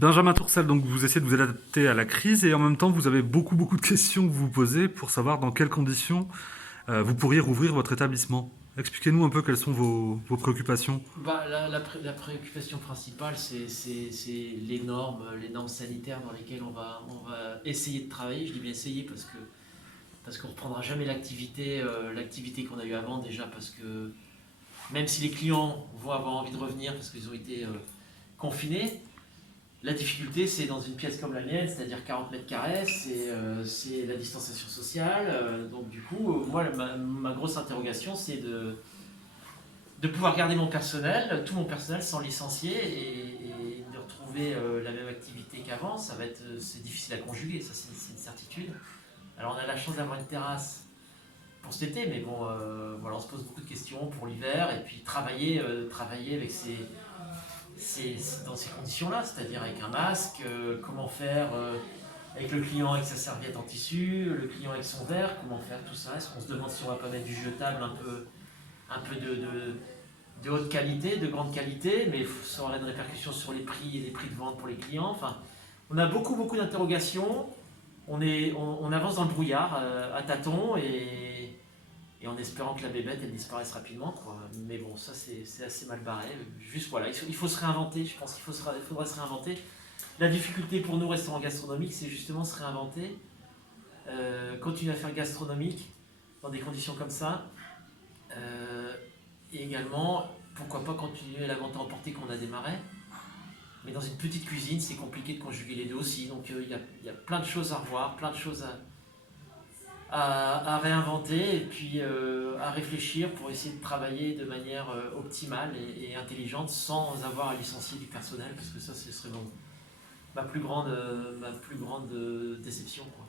Benjamin Tourcel, donc vous essayez de vous adapter à la crise et en même temps vous avez beaucoup de questions que vous vous posez pour savoir dans quelles conditions vous pourriez rouvrir votre établissement. Expliquez-nous un peu quelles sont vos préoccupations. La préoccupation principale, c'est les normes sanitaires dans lesquelles on va essayer de travailler. Je dis bien essayer parce qu'on ne reprendra jamais l'activité qu'on a eue avant déjà, parce que même si les clients vont avoir envie de revenir parce qu'ils ont été confinés, la difficulté c'est dans une pièce comme la mienne, c'est-à-dire 40 mètres carrés, c'est la distanciation sociale. Donc du coup, moi, ma grosse interrogation, c'est de pouvoir garder mon personnel, tout mon personnel sans licencier et de retrouver la même activité qu'avant. C'est difficile à conjuguer, ça c'est une certitude. Alors on a la chance d'avoir une terrasse pour cet été, mais bon, voilà, on se pose beaucoup de questions pour l'hiver et puis travailler avec dans ces conditions-là, c'est-à-dire avec un masque, comment faire avec le client avec sa serviette en tissu, le client avec son verre, comment faire tout ça. Est-ce qu'on se demande si on va pas mettre du jetable un peu de haute qualité, de grande qualité, mais ça aura une répercussion sur les prix et les prix de vente pour les clients. Enfin, on a beaucoup d'interrogations. On avance dans le brouillard à tâtons et en espérant que la bébête elle disparaisse rapidement, quoi. Mais bon, ça c'est assez mal barré. Juste voilà, il faut se réinventer. Je pense il faudra se réinventer. La difficulté pour nous, restaurants gastronomiques, c'est justement se réinventer, continuer à faire gastronomique dans des conditions comme ça. Euh, et également, pourquoi pas continuer la vente à emporter qu'on a démarré. Mais dans une petite cuisine, c'est compliqué de conjuguer les deux aussi. Donc il y a plein de choses à revoir, plein de choses à réinventer et puis à réfléchir pour essayer de travailler de manière optimale et intelligente sans avoir à licencier du personnel parce que ça, ce serait ma plus grande déception, quoi.